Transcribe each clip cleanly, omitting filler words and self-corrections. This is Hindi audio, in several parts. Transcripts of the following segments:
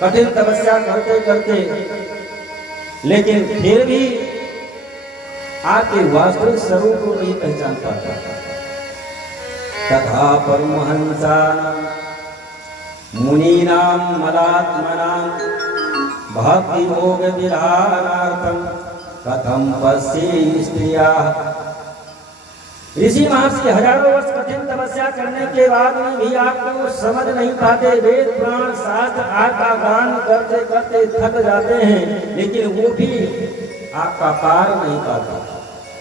कठिन तपस्या करते करते, लेकिन फिर भी आपके वास्तविक स्वरूप को नहीं पहचान पाता। तथा परमहंसानां मुनीनां मलात्मनां भक्ति योग विधानार्थं कथं पश्ये स्त्रियाः। ऋषि महर्षि हजारों वर्ष कठिन तपस्या करने के बाद में भी आपको समझ नहीं पाते। वेद पुराण शास्त्र आपका गान करते करते थक जाते हैं, लेकिन वो भी आपका पार नहीं पाते।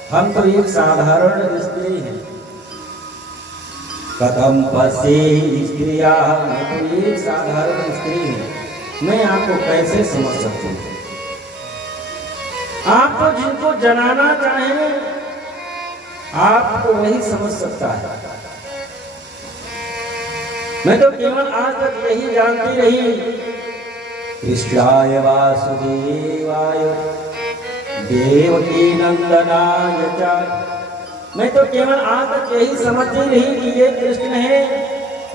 हम तो एक साधारण स्त्री हैं। कथम पश्ये स्त्रिया, मैं तो एक साधारण स्त्री हूँ, मैं आपको कैसे समझ सकती हूँ। आप तो जिनको जनाना चाहें आपको वही समझ सकता है। मैं तो केवल आज तक यही जानती रही, कृष्णाय वासुदेवाय देवकी नंदनाय च। मैं तो केवल आज तक यही समझती रही कि ये कृष्ण है,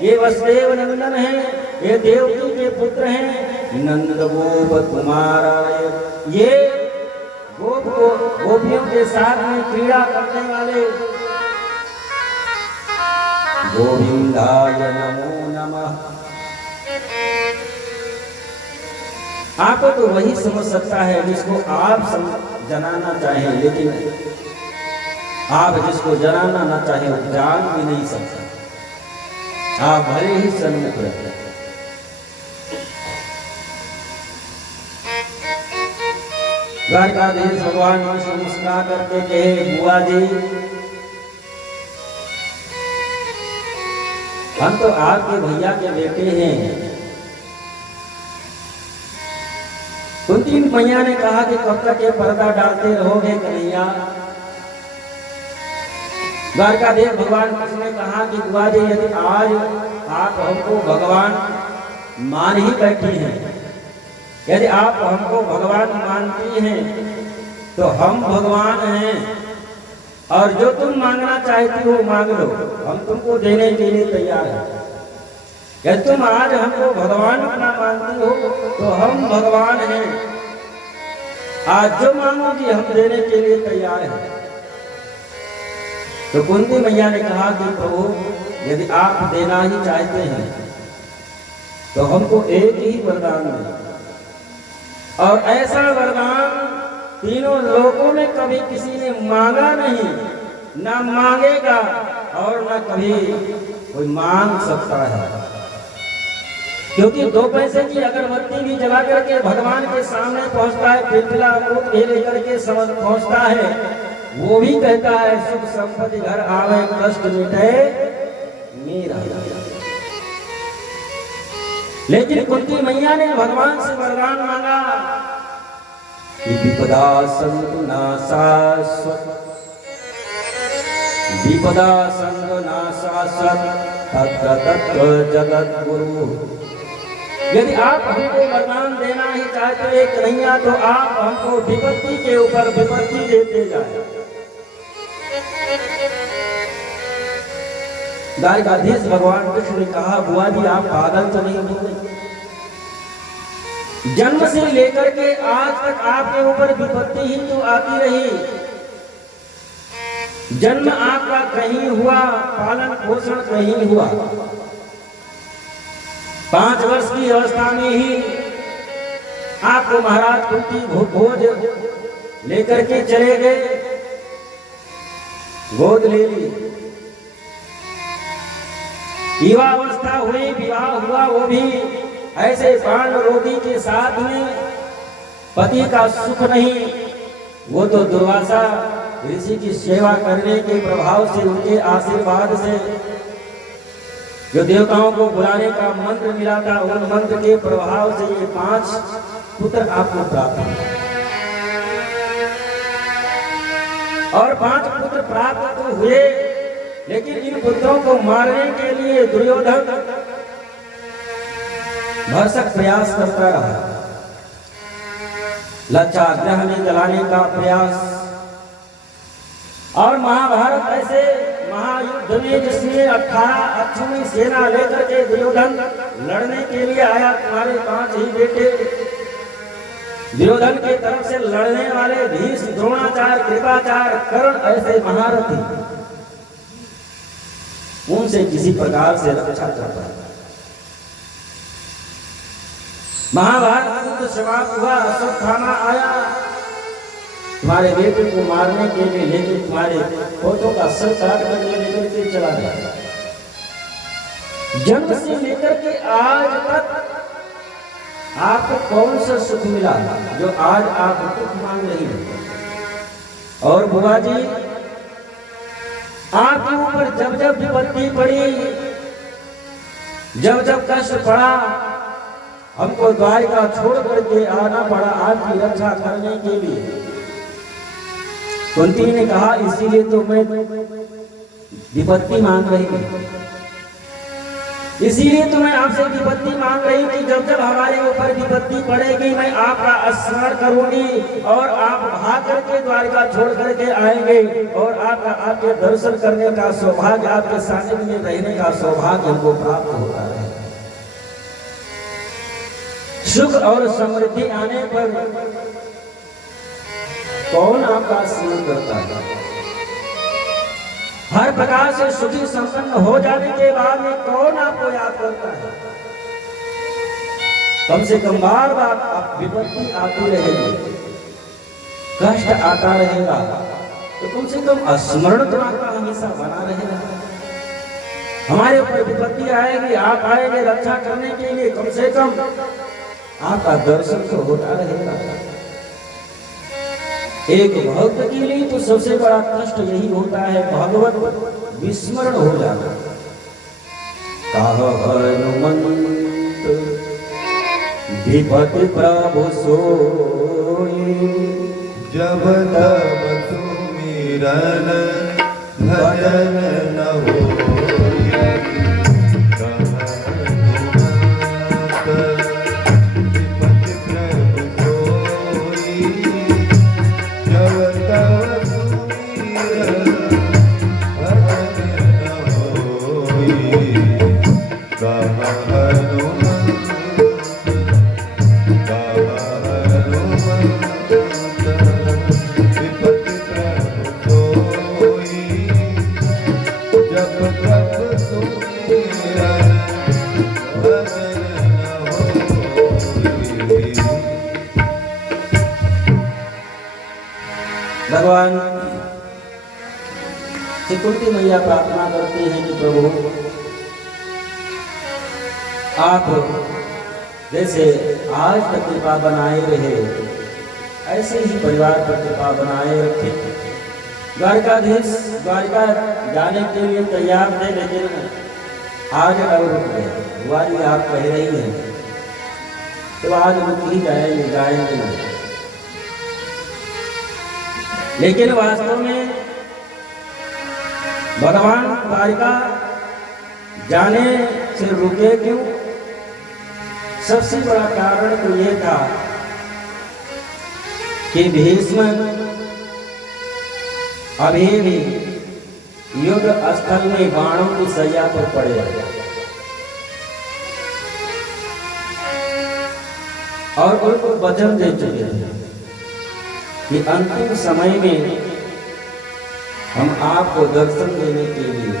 ये वसुदेव नंदन है, ये देवकी के पुत्र हैं, नंद गोप कुमाराय, ये गोपियों के साथ में क्रीड़ा करने वाले गोविंदाय नमो नमः। आपको तो वही समझ सकता है जिसको आप जनाना चाहें, लेकिन आप जिसको जनाना ना चाहे वो जान भी नहीं सकता। आप भले ही सन्मुख रहते। द्वारकाधीश भगवान से मुस्कुरा करके कहे, बुआ जी हम तो आपके भैया के बेटे हैं। कुंती मैया ने कहा कि कब तक ये पर्दा डालते रहोगे कन्हैया। द्वारकाधीश भगवान कृष्ण ने कहा कि बुआ जी यदि आज आप हमको भगवान मान ही बैठी हैं, यदि आप हमको भगवान मानती हैं तो हम भगवान हैं, और जो तुम मांगना चाहती हो मांग लो, हम तुमको देने के लिए तैयार हैं। यदि तुम आज हमको भगवान अपना मानती हो तो हम भगवान हैं, आज जो मांगोगी हम देने के लिए तैयार हैं। तो कुंती मैया ने कहा कि प्रभु यदि आप देना ही चाहते हैं तो हमको एक ही वरदान दें, और ऐसा वरदान तीनों लोगों में कभी किसी ने मांगा नहीं, ना मांगेगा और ना कभी कोई मांग सकता है। क्योंकि 2 पैसे की अगरबत्ती भी जला करके भगवान के सामने पहुंचता है, पिपला अमृत भी लेकर के समझ पहुंचता है, वो भी कहता है सुख संपत्ति घर आवे कष्ट मिटे मेरा। लेकिन कुंती मैया ने भगवान से वरदान मांगा, विपदा संतु नाशाश्वत, विपदा संतु नाशाश्वत तत्र तत्र जगत गुरु। यदि आप हमको वरदान देना ही चाहते हैं कन्हैया तो आप हमको विपत्ति के ऊपर विपत्ति देते जाए। द्वारकाधीश भगवान कृष्ण ने कहा, बुआ जी आप पागल तो नहीं हो? जन्म से लेकर के आज तक आपके ऊपर विपत्ति ही तो आती रही। जन्म आपका कहीं हुआ, पालन पोषण कहीं हुआ। 5 वर्ष की अवस्था में ही आपको महाराज कुंती भोज लेकर के चले गए, गोद ले ली। युवा अवस्था हुई, विवाह हुआ, वो भी ऐसे बाण रोगी के साथ में, पति का सुख नहीं। वो तो दुर्वासा ऋषि की सेवा करने के प्रभाव से, उनके आशीर्वाद से, जो देवताओं को बुलाने का मंत्र मिला था, उन मंत्र के प्रभाव से ये 5 पुत्र आपको प्राप्त हुए। और 5 पुत्र प्राप्त तो हुए, लेकिन इन पुत्रों को मारने के लिए दुर्योधन भरसक प्रयास करता रहा। लज्जाग्रह में जलाने का प्रयास, और महाभारत ऐसे महायुद्ध में जिसमें 18 अक्षौहिणी सेना लेकर के दुर्योधन लड़ने के लिए आया, तुम्हारे 5 ही बेटे दुर्योधन के तरफ से लड़ने वाले भीष्म, द्रोणाचार्य, कृपाचार्य, कर्ण ऐसे महारथी, उनसे किसी प्रकार से रक्षा करता है। महाभारत युद्ध समाप्त हुआ, अश्वत्थामा आया तुम्हारे बेटे को मारने के लिए, लेकिन तुम्हारे पोतों का सर काट करके लेकर के चला गया। जन्म से लेकर के आज तक आपको कौन सा सुख मिला जो आज आप दुख मांग रही हैं? और बुआ जी, आपके ऊपर जब जब विपत्ति पड़ी, जब जब कष्ट पड़ा, हमको द्वारिका छोड़ करके आना पड़ा आपकी रक्षा करने के लिए। कुंती ने कहा, इसीलिए तो मैं विपत्ति मांग रही थी, इसीलिए तो मैं आपसे विपत्ति मांग रही थी। जब जब हमारे ऊपर विपत्ति पड़ेगी, मैं आपका स्मरण करूंगी और आप भाग करके द्वारिका छोड़ करके आएंगे और आपके दर्शन करने का सौभाग्य, आपके सानिध्य में रहने का सौभाग्य हमको प्राप्त होता है। सुख और समृद्धि आने पर कौन आपका स्मरण करता है? हर प्रकार से सुखी संपन्न हो जाने के बाद में कौन आपको याद करता है? कम से कम बार बार विपत्ति आती रहेगी, कष्ट आता रहेगा, तो कम से कम स्मरण तो आपका हमेशा बना रहेगा। हमारे ऊपर विपत्ति आएगी, आप आएंगे रक्षा करने के लिए, कम से कम आपका दर्शन तो होता रहेगा। एक भक्त के लिए तो सबसे बड़ा कष्ट यही होता है, भगवत विस्मरण हो जाना। हनुमंत विपति प्रभु सोई, जब तब सुमिरन भजन न होई। भगवान श्री कुंती मैया प्रार्थना करती हैं कि प्रभु आप जैसे आज तक कृपा बनाए रहे, ऐसे ही परिवार पर कृपा बनाए रखे। द्वारिकाधीश द्वारिका जाने के लिए तैयार थे, लेकिन आज अब रुक गए। वारी आप कह रही हैं तो आज रुक ही जाएंगे नहीं। लेकिन वास्तव में भगवान द्वारिका जाने से रुके क्यों? सबसे बड़ा कारण तो ये था कि भीष्म अभी भी युद्ध स्थल में बाणों की सैया पर पड़े और उनको वचन दे चुके थे कि अंतिम समय में हम आपको दर्शन देने के लिए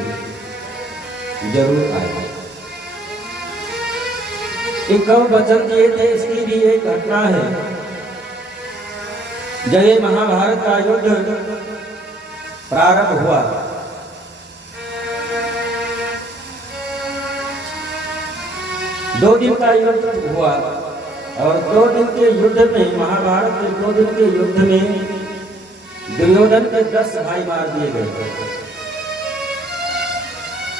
जरूर आएंगे। एक कब वचन दिए थे, इसकी भी एक घटना है। जब ये महाभारत का युद्ध प्रारंभ हुआ, दो दिन का युद्ध हुआ और 2 दिन के युद्ध में, महाभारत के 2 दिन के युद्ध में दुर्योधन के 10 भाई मार दिए गए।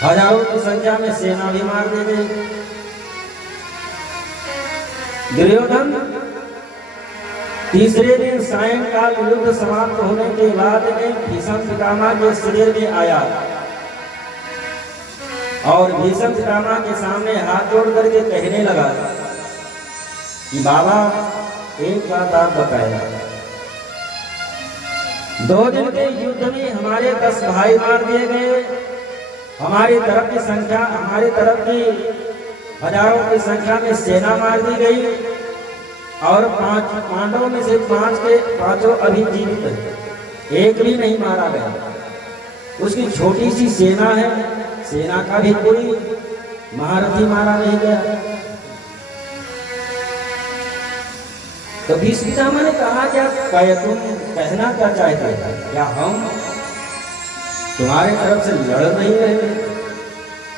हजारों की संख्या में सेना भी मार दी गई। दुर्योधन तीसरे दिन सायंकाल युद्ध समाप्त होने के बाद में भीष्म पितामह के शिविर में आया और भीष्म पितामह के सामने हाथ जोड़ करके कहने लगा कि बाबा एक बात आप बताएं, 2 दिन के युद्ध में हमारे 10 भाई मार दिए गए हमारी तरफ की संख्या, हमारी तरफ की हजारों की संख्या में सेना मार दी गई और 5 पांडवों में से 5 के 5 अभी जीवित है, एक भी नहीं मारा गया। उसकी छोटी सी सेना है, सेना का भी कोई महारथी मारा नहीं गया। तो भीष्म पितामह ने कहा, क्या तुम कहना क्या चाहते हो? क्या हम तुम्हारे तरफ से लड़ नहीं रहे?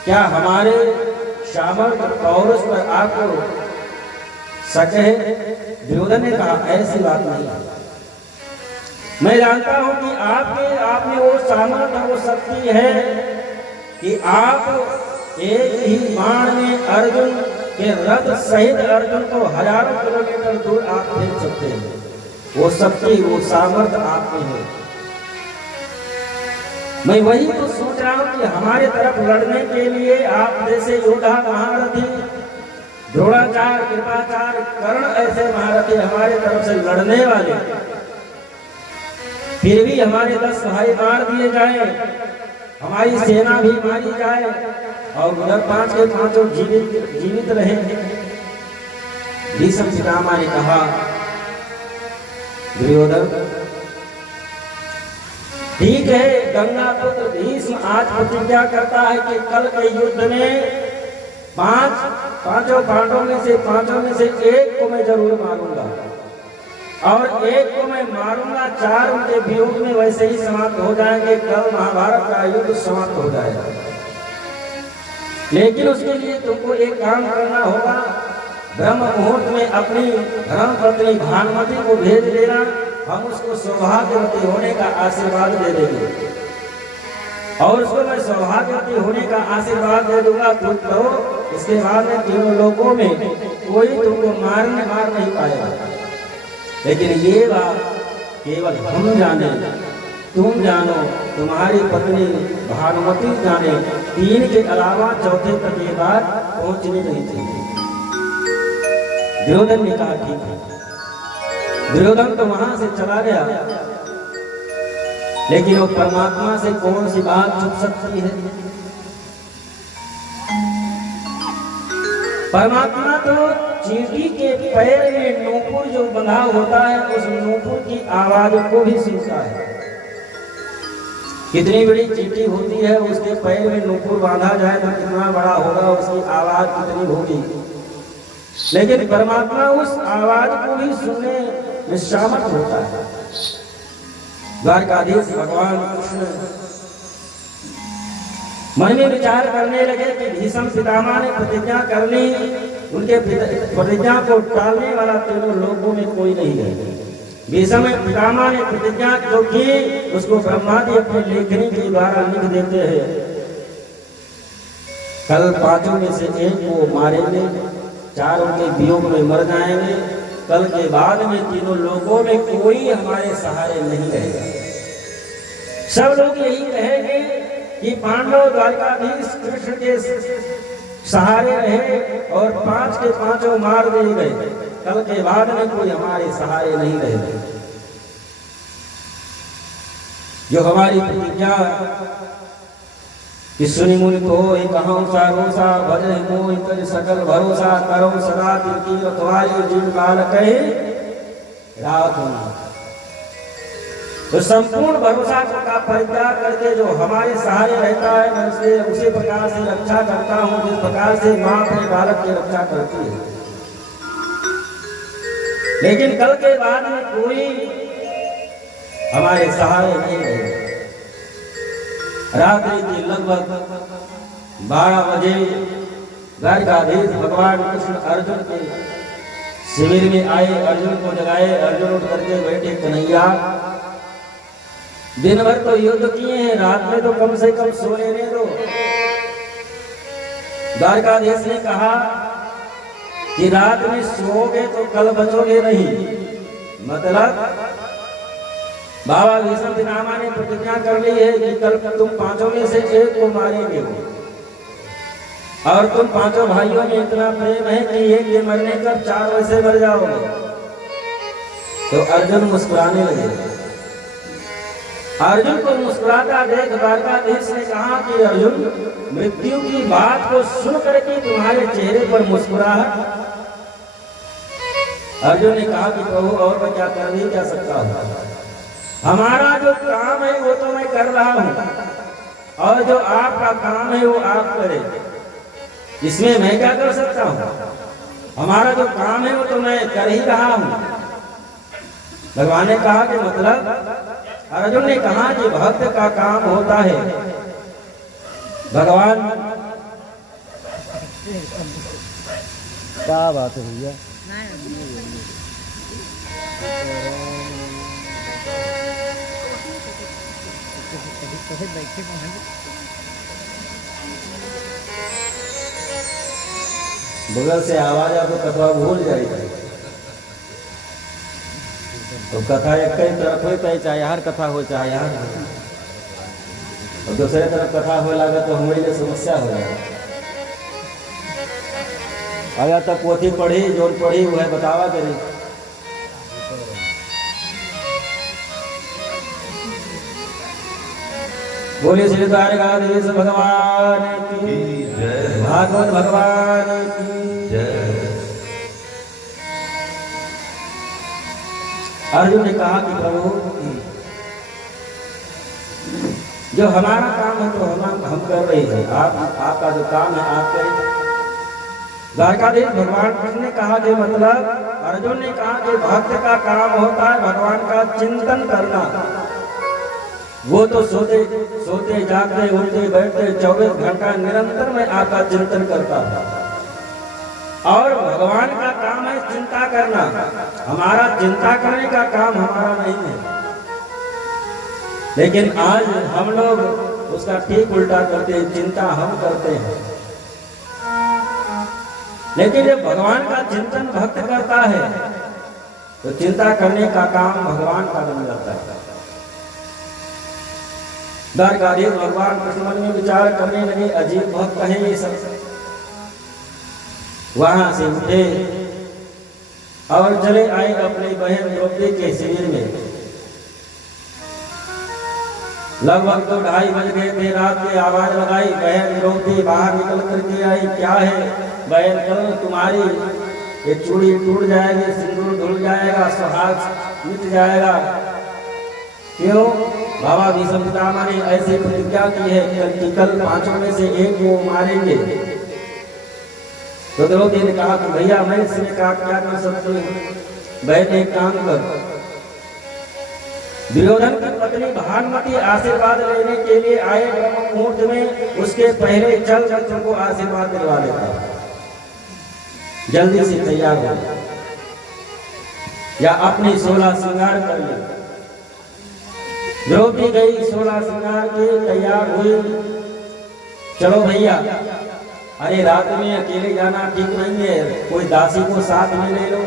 क्या हमारे सामर्थ्य पौरुष पर आपको शक है? दुर्योधन ने कहा, ऐसी बात नहीं है। मैं जानता हूं कि आप में वो सामर्थ्य, वो शक्ति है कि आप एक ही बाण में अर्जुन के रथ सहित अर्जुन को हजारों किलोमीटर दूर आप फेंक सकते हैं। वो शक्ति, वो सामर्थ्य आप में है। मैं वही तो सोच रहा हूं कि हमारे तरफ लड़ने के लिए आप जैसे योद्धा महारथी द्रोणाचार्य, कृपाचार्य, कर्ण ऐसे महारथी हमारे तरफ से लड़ने वाले, फिर भी हमारे 10 भाई मार दिए जाए, हमारी सेना भी मारी जाए और उधर 5 के 5 जीवित रहे। भीष्म पितामह ने कहा, दुर्योधन ठीक है, गंगा पुत्र भीष्म आज प्रतिज्ञा करता है कि कल के युद्ध में 5 पांडवों में से 5 में से एक को मैं जरूर मारूंगा और एक को मैं मारूंगा। 4 उनके वियोग में वैसे ही समाप्त हो जाएंगे। कल महाभारत का युद्ध समाप्त हो जाएगा। लेकिन उसके लिए तुमको एक काम करना होगा, ब्रह्म मुहूर्त में अपनी धर्म पत्नी भानुमति को भेज देना, हम उसको सौभाग्यवती होने का आशीर्वाद दे देंगे और उसको मैं सौभाग्यवती होने का आशीर्वाद दे दूंगा। तो इसके बाद में तीनों लोगों में कोई तुमको मार नहीं पाएगा। लेकिन ये बात केवल हम जाने, तुम जानो, तुम्हारी पत्नी भानुमति जाने, 3 के अलावा चौथे तक ये बात पहुंचनी नहीं चाहिए। दुर्योधन ने कहा, ठीक है। दुर्योधन तो वहां से चला गया, लेकिन वो परमात्मा से कौन सी बात छुप सकती है? परमात्मा तो चींटी के पैर में नूपुर जो बंधा होता है, उस नूपुर की आवाज को भी सुनता है। कितनी बड़ी चींटी होती है, उसके पैर में नूपुर बांधा जाए तो कितना बड़ा होगा, उसकी आवाज कितनी होगी। लेकिन परमात्मा उस आवाज को भी सुनने में सामर्थ होता है। द्वारकाधीश भगवान कृष्ण मन में विचार करने लगे कि भीष्म पितामह ने प्रतिज्ञा कर ली, उनके प्रतिज्ञा को टालने वाला तीनों लोगों में कोई नहीं है। भीष्म पितामह ने प्रतिज्ञा जो की, उसको ब्रह्मा जी अपनी लेखनी के द्वारा लिख देते हैं। कल 5 में से एक को मारेंगे, 4 उनके वियोग में मर जाएंगे। कल के बाद में तीनों लोगों में कोई हमारे सहारे नहीं रहेगा। सब लोग यही कहेंगे कि पांडव द्वारकाधीश कृष्ण के सहारे रहे और 5 के 5 मार दिए गए। कल के बाद में कोई हमारे सहारे नहीं रहेगा। जो हमारी प्रतिज्ञा कि सुनि मुनि को कहूँ सारोसा भजहि मोहि तज सकल भरोसा करो सदा तिनकी रखवाली जीव काल कहे राखो। तो संपूर्ण भरोसा का परित्याग करके जो हमारे सहारे रहता है, मैं उसके उसी प्रकार से रक्षा करता हूँ जिस प्रकार से माँ अपने बालक की रक्षा करती है। लेकिन कल के बाद में कोई हमारे सहारे नहीं रहेगा। रात्रि के लगभग 12 बजे द्वारकाधीश भगवान कृष्ण अर्जुन के शिविर में आए, अर्जुन को जगाए। अर्जुन उठ करके बैठे, कन्हैया दिन भर तो युद्ध किए हैं, रात में तो कम से कम सो लेने दो। द्वारकाधीश ने कहा कि रात में सोओगे तो कल बचोगे नहीं। मतलब बाबा भीष्म पितामह ने प्रतिज्ञा कर ली है कि कल तुम 5 में से एक को मारेंगे और तुम 5 भाइयों में इतना प्रेम है कि एक के मरने पर 4 वैसे मर जाओगे। तो अर्जुन मुस्कुराने लगे। अर्जुन को मुस्कुराता देख द्वारकाधीश ने कहा कि अर्जुन, मृत्यु की बात को सुन करके तुम्हारे चेहरे पर मुस्कुराहट। अर्जुन ने कहा कि प्रभु और मैं क्या कर नहीं क्या सकता हूँ, हमारा जो काम है वो तो मैं कर रहा हूँ, और जो आपका काम है वो आप करें, इसमें मैं क्या कर सकता हूँ, हमारा जो काम है वो तो मैं कर ही रहा हूँ। भगवान ने कहा कि मतलब, अर्जुन ने कहा कि भक्त का काम होता है भगवान। क्या बात है भैया, बगल से आवाज आ तो कथा भूल जाएगी। तो कथा एक कई तरफ हो, चाहे यहाँ कथा हो चाहे यहाँ, और दूसरे तरफ कथा हो लगा तो हमारे लिए समस्या हो जाए। आया तक पोथी पढ़ी जो पढ़ी वह बतावा करी। बोलिए श्री द्वारकाधीश भगवान की जय, भागवत भगवान की जय। अर्जुन ने कहा कि प्रभु, जो हमारा काम है तो हम कर रहे हैं, आपका जो काम है आप करें। द्वारकाधीश भगवान कृष्ण ने कहा कि मतलब, अर्जुन ने कहा कि भक्त का काम होता है भगवान का चिंतन करना। वो तो सोते जागते उठते बैठते 24 घंटा निरंतर में आपका चिंतन करता था, और भगवान का काम है चिंता करना। हमारा चिंता करने का काम हमारा नहीं है, लेकिन आज हम लोग उसका ठीक उल्टा करते हैं, चिंता हम करते हैं। लेकिन जब भगवान का चिंतन भक्त करता है तो चिंता करने का काम भगवान का बन जाता है। द्वारकाधीश भगवान कृष्ण मन में विचार करने लगे, अजीब भक्त है ये सब। वहां से उठे और चले आए अपनी बहन द्रौपदी के शिविर में। लगभग तो 2:30 बज गए थे रात में। आवाज लगाई, बहन द्रौपदी बाहर निकल करके आई। क्या है बहन, कल तुम्हारी ये चूड़ी टूट जाएगी, सिंदूर धुल जाएगा, सुहाग मिट जाएगा। क्यों? बाबा भीष्म पितामह ने ऐसी प्रतिज्ञा की है कि कल 5 में से एक को मारेंगे। तो द्रौपदी ने कहा कि भैया मैं इसमें क्या कर सकती हूँ। बहन एक काम कर, दुर्योधन की पत्नी भानुमति आशीर्वाद लेने के लिए आए ब्रह्म मुहूर्त में, उसके पहले चल कर तुमको आशीर्वाद दिलवा देता। जल्दी से तैयार हो या अपनी 16 श्रृंगार कर ले। द्रौपदी गई, 16 श्रृंगार की तैयार हुई। चलो भैया, अरे रात में अकेले जाना ठीक नहीं है, कोई दासी को साथ में ले लो।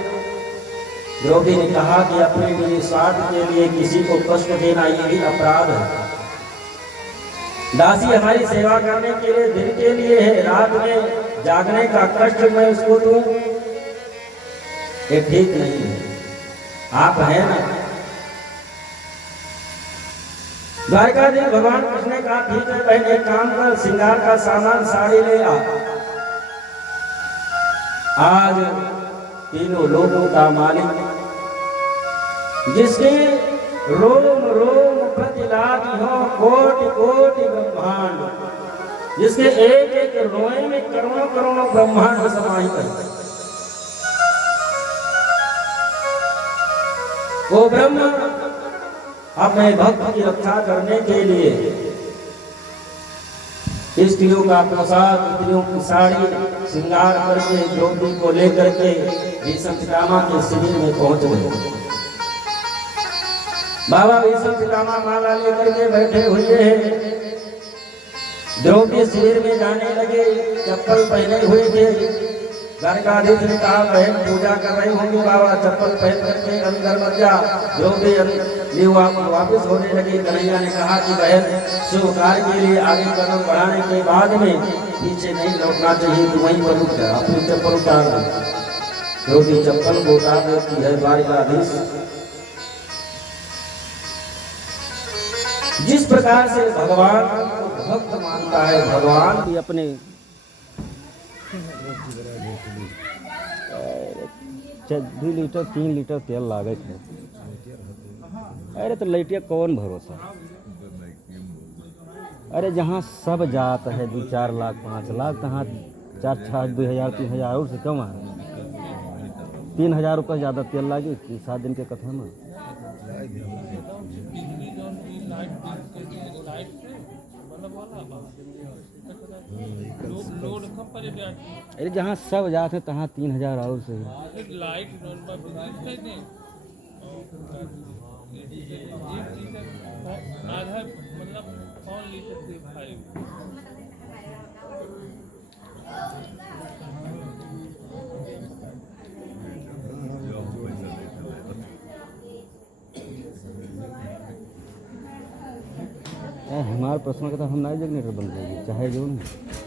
द्रौपदी ने कहा कि अपने लिए स्वार्थ के लिए किसी को कष्ट देना ये भी अपराध है। दासी हमारी सेवा करने के लिए दिन के लिए है, रात में जागने का कष्ट मैं उसको दूं, ये ठीक नहीं है। आप हैं ना? द्वारकाधीश भगवान कृष्ण ने कहा ठीक है बहन, एक काम कर, श्रृंगार का सामान साड़ी ले आ। आज तीनों लोगों का मालिक, जिसके रोम रोम प्रतिलात हो कोटि कोटि ब्रह्मांड, जिसके एक एक रोए में करोड़ों करोड़ों ब्रह्मांड समाहित है, वो ब्रह्म अपने भक्त की रक्षा करने के लिए स्त्रियों का पोशाक, स्त्रियों की साड़ी श्रृंगार करके द्रौपदी को लेकर के भीष्म पितामह के शिविर में पहुंच गए। बाबा भीष्म पितामह माला लेकर के बैठे हुए हैं। द्रौपदी शिविर में जाने लगे, चप्पल पहने हुए थे। द्वारकाधीश ने कहा बहन पूजा कर रही होंगी, बाबा चप्पल पहन करके अंदर मत जा। द्रौपदी वापिस होने लगी। कन्हैया ने कहा कि बहन शुभ कार्य के लिए आगे कदम बढ़ाने के बाद में पीछे नहीं लौटना चाहिए, तू वहीं पर रुक जा, अपनी चप्पल उतार दे। द्रौपदी चप्पल को उतार देती है। द्वारकाधीश जिस प्रकार से भगवान को भक्त मानता है, भगवान कि अपने 2 लीटर 3 लीटर तेल लागत है। अरे तो लैटिया कौन भरोसा। अरे जहाँ सब जात है 2-4 लाख 5 लाख, तहाँ 4-4 2,000 3,000 और से कम है। 3,000 रुपये ज़्यादा तेल लागे कि 7 दिन के कथा में। अरे जहाँ सब जात है तहाँ 3,000 और से आधा मतलब 1 लीटर से 5 हमारे प्रश्न का तो हम नहीं जगने बंद करेंगे चाहे जो नहीं।